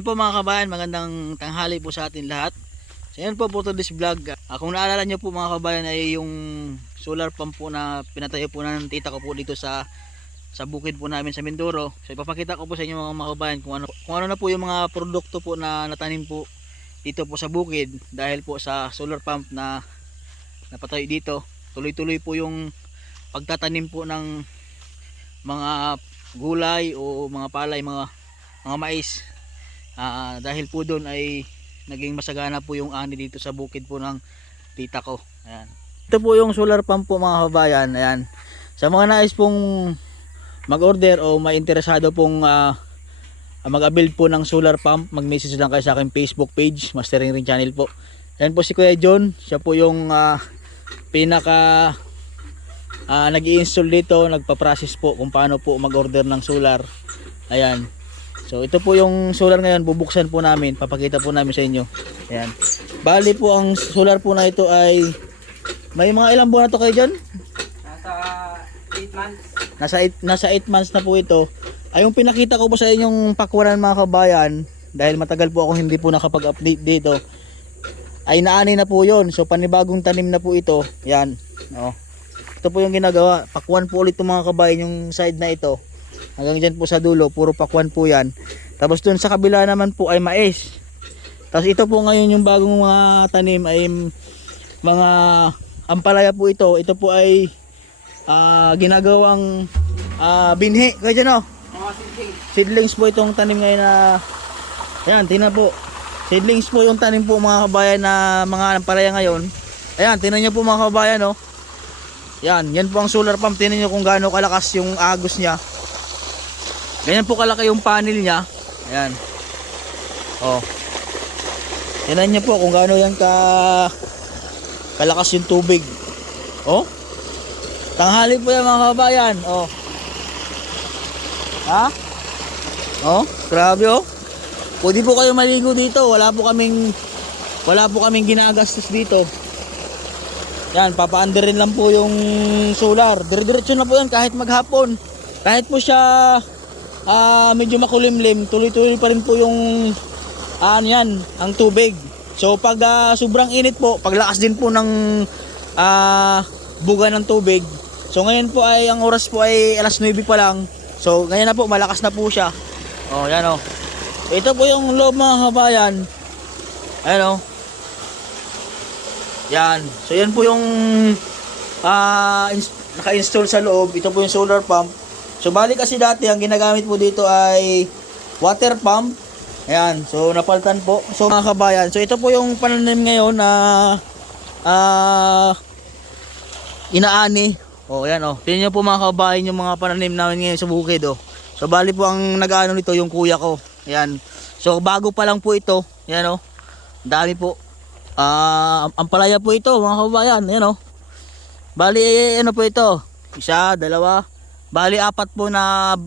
Ayun po mga kabayan, magandang tanghali po sa atin lahat. So yun po for this vlog. Kung naalala nyo po mga kabayan ay yung solar pump po na pinatayo po ng tita ko po dito sa bukid po namin sa Mindoro. So ipapakita ko po sa inyo mga kabayan kung ano na po yung mga produkto po na natanim po dito po sa bukid dahil po sa solar pump na napatayo dito. Tuloy-tuloy po yung pagtatanim po ng mga gulay o mga palay, mga mais. Dahil po doon ay naging masagana po yung ani dito sa bukid po ng tita ko. Ayan. Ito po yung solar pump po mga kabayan. Ayan. Sa mga nais pong mag-order o may interesado pong mag-build po ng solar pump, mag-message lang kayo sa aking Facebook page, Mastering Ring Channel po. Ayan po si Kuya John. Siya po yung pinaka nag-i-install dito, nagpa-process po kung paano po mag-order ng solar. Ayan. So ito po yung solar ngayon, bubuksan po namin, papakita po namin sa inyo. Ayan. Bali po ang solar po na ito ay may mga ilang buwan na to kayo dyan? Nasa 8 months. Nasa 8 months na po ito. Ay yung pinakita ko po sa inyong pakwaran mga kabayan, dahil matagal po ako hindi po nakapag-update dito, ay naani na po yon. So panibagong tanim na po ito. Ayan. Oh. Ito po yung ginagawa. Pakwan po ulit itong mga kabayan, yung side na ito. Hanggang dyan po sa dulo, puro pakwan po yan. Tapos dun sa kabila naman po ay mais. Tapos ito po ngayon yung bagong mga tanim ay mga ampalaya po ito. Ito po ay ginagawang binhi. Kaya dyan o. Seedlings po itong tanim ngayon na ayan, tingnan po. Seedlings po yung tanim po mga kabayan na mga ampalaya ngayon. Ayan, tingnan nyo po mga kabayan o. Yan po ang solar pump. Tingnan nyo kung gaano kalakas yung agos niya. Ganyan po kalaki yung panel niya. Ayan. Oh. Tingnan niyo po kung gaano yan kalakas yung tubig. Oh. Tanghali po yan mga kabayan. Oh. Ha? Oh, grabe oh. Pwede po kayo maligo dito. Wala po kaming ginagastos dito. Yan, papa-under rin lang po yung solar. Dire-diretso na po yan kahit maghapon. Kahit po siya medyo makulimlim, tuloy-tuloy pa rin po yung ang tubig. So pag sobrang init po, paglakas din po ng buga ng tubig. So ngayon po ay ang oras po ay alas 9 pa lang. So ngayon na po malakas na po siya. Oh, yan oh. Ito po yung loob mga kabayan. Ayan oh. Yan. So yan po yung naka-install sa loob. Ito po yung solar pump. So bali kasi dati ang ginagamit po dito ay water pump. Ayan, so napalitan po. So mga kabayan, so ito po yung pananim ngayon na inaani. Oh, ayan oh. Tingnan niyo po mga kabayan yung mga pananim namin ngayon sa bukid oh. So bali po ang nag-aano nito yung kuya ko. Ayan. So bago pa lang po ito. Ayan oh. Dami po. Ampalaya po ito mga kabayan. Ayan oh. Bali ano po ito? Isa, dalawa. Bali apat po na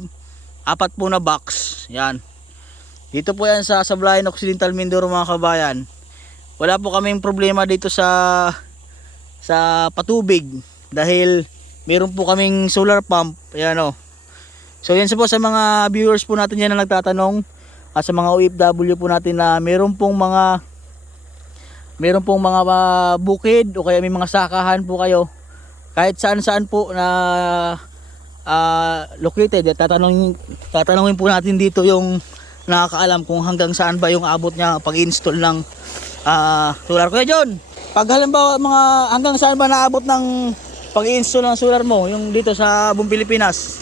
box. Yan. Dito po yan sa Sablayan Occidental Mindoro mga kabayan. Wala po kaming problema dito sa patubig dahil meron po kaming solar pump. Ayan o. So yan po sa mga viewers po natin yan na nagtatanong at sa mga OFW po natin na meron pong mga bukid o kaya may mga sakahan po kayo. Kahit saan po na located, tatanungin po natin dito yung nakakaalam kung hanggang saan ba yung abot niya pag-install ng solar. Kuya John, pag halimbawa hanggang saan ba naabot ng pag-install ng solar mo yung dito sa buong Pilipinas?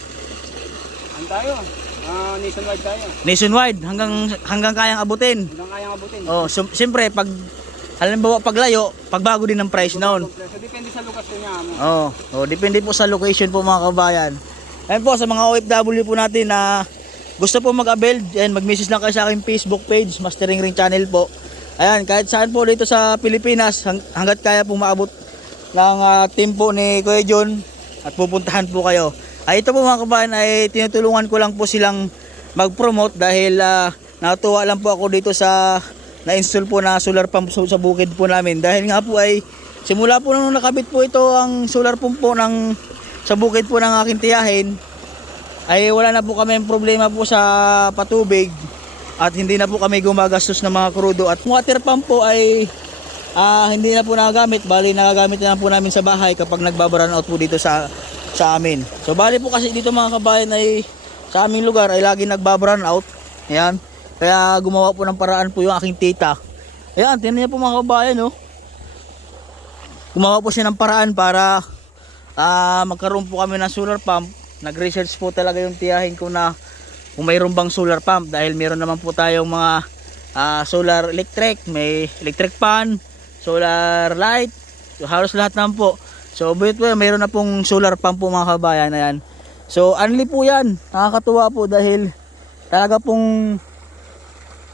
Ano tayo? Nationwide tayo. Nationwide, hanggang kayang abutin. Oh, so, siyempre pag halimbawa paglayo, pagbago din ng price noon. So depende sa lokasyon niya mo. Oh, depende po sa location po mga kabayan. Ayun po sa mga OFW po natin na gusto po mag-build, mag-message lang kayo sa aking Facebook page, Mastering Ring Channel po. Ayan, kahit saan po dito sa Pilipinas, hanggat kaya po maabot ng team po ni Kuya John at pupuntahan po kayo. Ito po mga kabayan ay tinutulungan ko lang po silang mag-promote dahil natuwa lang po ako dito sa na-install po na solar pump sa bukid po namin. Dahil nga po ay simula po nung nakabit po ito ang solar pump po sa bukid po ng aking tiyahin, ay wala na po kami problema po sa patubig. at hindi na po kami gumagastos ng mga krudo. At water pump po ay hindi na po nagagamit, bali nagagamit na lang po namin sa bahay kapag nagbabaran out po dito sa amin. So bali po kasi dito mga kabayan ay sa aming lugar ay lagi nagbabaran out. Ayan. Kaya gumawa po ng paraan po yung aking tita. Ayan, tingnan niyo po mga kabayan, no. Gumawa po siya ng paraan para magkaroon po kami ng solar pump. Nag-research po talaga yung tiyahin ko na kung mayroon bang solar pump, dahil meron naman po tayong mga solar electric, may electric fan, solar light, so halos lahat naman po. So but mayroon na pong solar pump po mga kabayan. Ayan. So only po yan, nakakatuwa po dahil talaga pong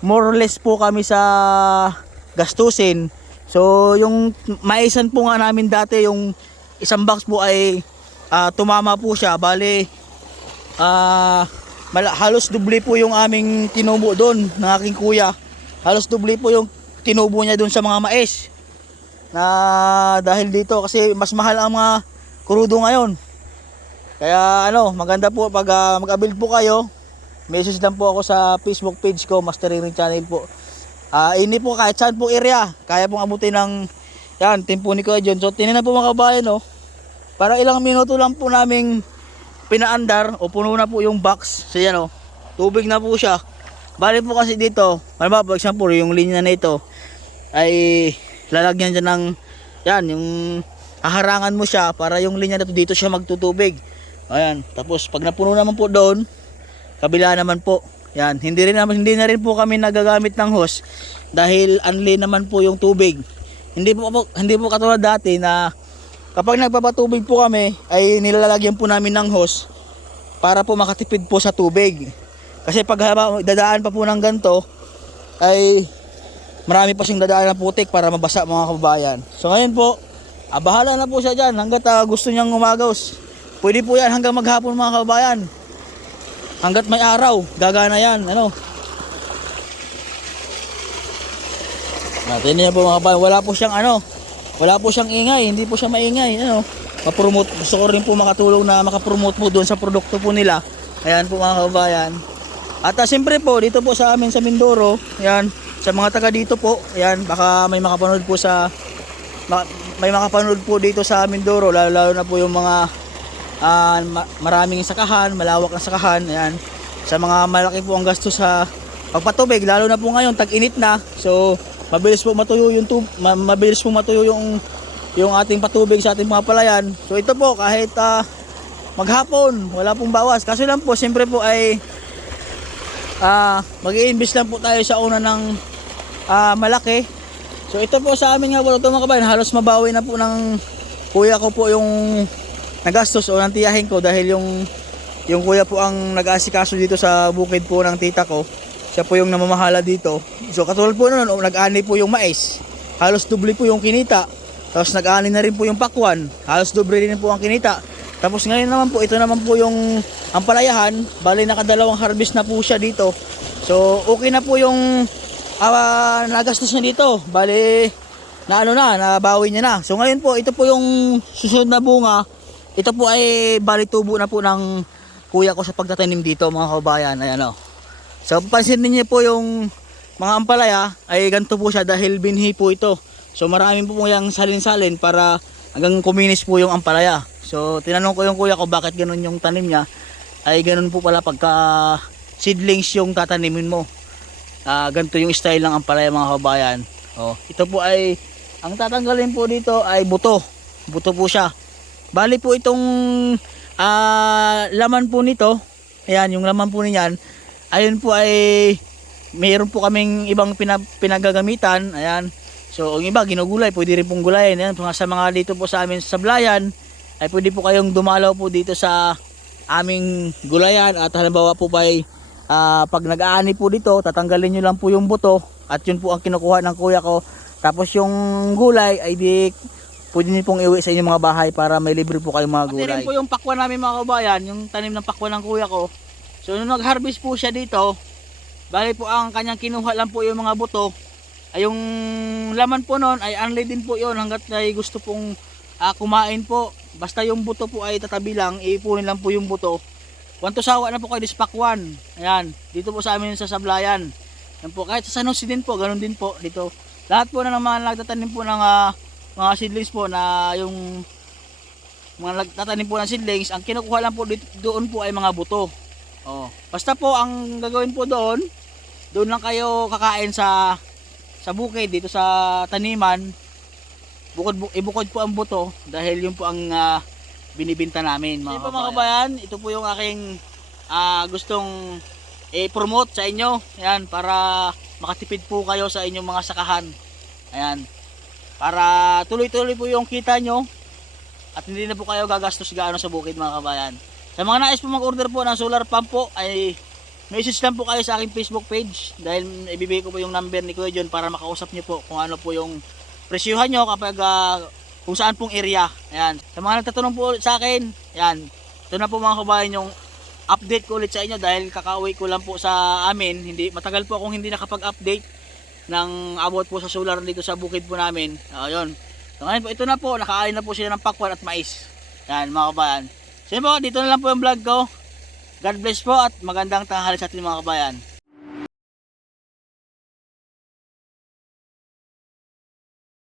more or less po kami sa gastusin. So yung maisan po nga namin dati, yung isang box po ay tumama po siya, bali halos doble po yung aming tinubo doon ng aking kuya. Halos doble po yung tinubo niya doon sa mga mais, na dahil dito kasi mas mahal ang mga krudo ngayon. Kaya maganda po pag mag-avail po kayo, message lang po ako sa Facebook page ko, Mastering Channel po. Ini po kahit saan po area, kaya pong abutin ng yan, tempo ni Kuya John. So tinan po mga kabayan, para ilang minuto lang po naming pinaandar o puno na po yung box. So yan, tubig na po siya. Bali po kasi dito, for example, yung linya na ito ay lalagyan dyan ng yan, yung haharangan mo siya para yung linya na dito siya magtutubig. Ayan, tapos pag napuno naman po doon, kabila naman po. Yan, hindi na rin po kami nagagamit ng hose dahil unli naman po yung tubig. Hindi po katulad dati na kapag nagpapatubig po kami ay nilalagyan po namin ng hose para po makatipid po sa tubig. Kasi pag dadaan pa po ng ganito ay marami pa siyang dadaan ng putik para mabasa mga kababayan. So ngayon po, bahala na po siya dyan hanggat gusto niyang umagaws. Pwede po yan hanggang maghapon mga kababayan. Hanggat may araw, gagana yan. Natin niya po mga kabayan, wala po siyang ingay, hindi po siya maingay. Ma-promote, gusto ko rin po makatulong na makapromote po doon sa produkto po nila. Ayan po mga kabayan. At siyempre po, dito po sa amin sa Mindoro, ayan, sa mga taga dito po, ayan, baka may makapanood po dito sa Mindoro, lalo na po yung mga maraming sakahan, malawak ang sakahan. Ayan, sa mga malaki po ang gasto sa pagpatubig, lalo na po ngayon tag-init na, so mabilis po matuyo yung ating patubig sa ating mga palayan. So ito po kahit maghapon wala pong bawas, kaso lang po siyempre po ay mag-i-invest lang po tayo sa una ng malaki. So ito po sa amin nga po ito mga kabayan, halos mabawi na po ng kuya ko po yung nagastos o ng tiyahin ko, dahil yung kuya po ang nag-aasikaso dito sa bukid po ng tita ko. Siya po yung namamahala dito. So katulad po noon, nag-ani po yung mais, halos doble po yung kinita. Tapos nag-ani na rin po yung pakwan, halos doble rin po ang kinita. Tapos ngayon naman po, ito naman po yung ampalayahan, bali nakadalawang harvest na po siya dito. So okay na po yung nagastos niya dito, bali nabawi niya na. So ngayon po, ito po yung susunod na bunga. Ito po ay bali tubo na po ng kuya ko sa pagtatanim dito mga kabayan. Ayan So pansinin niyo po yung mga ampalaya ay ganito po siya dahil binhi po ito. So maraming po yung salin-salin para hanggang kuminis po yung ampalaya. So tinanong ko yung kuya ko bakit ganun yung tanim niya. Ay ganun po pala pagka seedlings yung tatanimin mo. Ganito yung style ng ampalaya mga kabayan. Ito po ay, ang tatanggalin po dito ay buto. Buto po siya. Bali po itong laman po nito, ayan yung laman po niyan, ayun po ay mayroon po kaming ibang pinagagamitan. Ayan, so ang iba ginugulay, pwede rin pong gulayin. Ayan, sa mga dito po sa amin sa Sablayan ay pwede po kayong dumalaw po dito sa aming gulayan. At halimbawa po ay pag nag-aani po dito, tatanggalin nyo lang po yung buto at yun po ang kinukuha ng kuya ko. Tapos yung gulay ay pwede nyo pong iwi sa inyong mga bahay para may libre po kayong mga gulay. Pati rin po yung pakwan namin mga kabayan, yung tanim ng pakwan ng kuya ko. So nung nag-harvest po siya dito, bali po ang kanyang kinuha lang po yung mga buto. Ay yung laman po nun ay unli din po yun hanggat ay gusto pong kumain po. Basta yung buto po ay tatabi lang, iipunin lang po yung buto. Wanto sawa na po kayo dispakwan. Ayan, dito po sa amin sa Sablayan. Yan po, kahit sa San Jose din po, ganun din po dito. Lahat po na ng mga nagtatanim po ng mga seedlings po na yung mga nagtatanim po ng seedlings, ang kinukuha lang po doon po ay mga buto. Oh, basta po ang gagawin po doon lang kayo kakain sa bukid dito sa taniman. Ibukod po ang buto dahil yun po ang binibinta namin mga kabayan. Ito po yung aking gustong i-promote sa inyo. Ayan, para makatipid po kayo sa inyong mga sakahan. Ayan. Para tuloy-tuloy po yung kita nyo at hindi na po kayo gagastos gaano sa bukid mga kabayan. Sa mga nais po mag-order po ng solar pump po ay message lang po kayo sa aking Facebook page dahil ibibigay ko po yung number ni Kuya John para makausap nyo po kung ano po yung presyuhan nyo kapag kung saan pong area. Ayan. Sa mga nagtatanong po sa akin, ayan, ito na po mga kabayan yung update ko ulit sa inyo dahil kakauwi ko lang po sa amin. Matagal po akong hindi nakapag-update ng about po sa solar dito sa bukid po namin. Ayun. So ngayon po, ito na po, nakaain na po sila ng pakwan at mais. Ayan mga kabayan. So yun po, dito na lang po yung vlog ko. God bless po at magandang tanghali sa ating mga kabayan.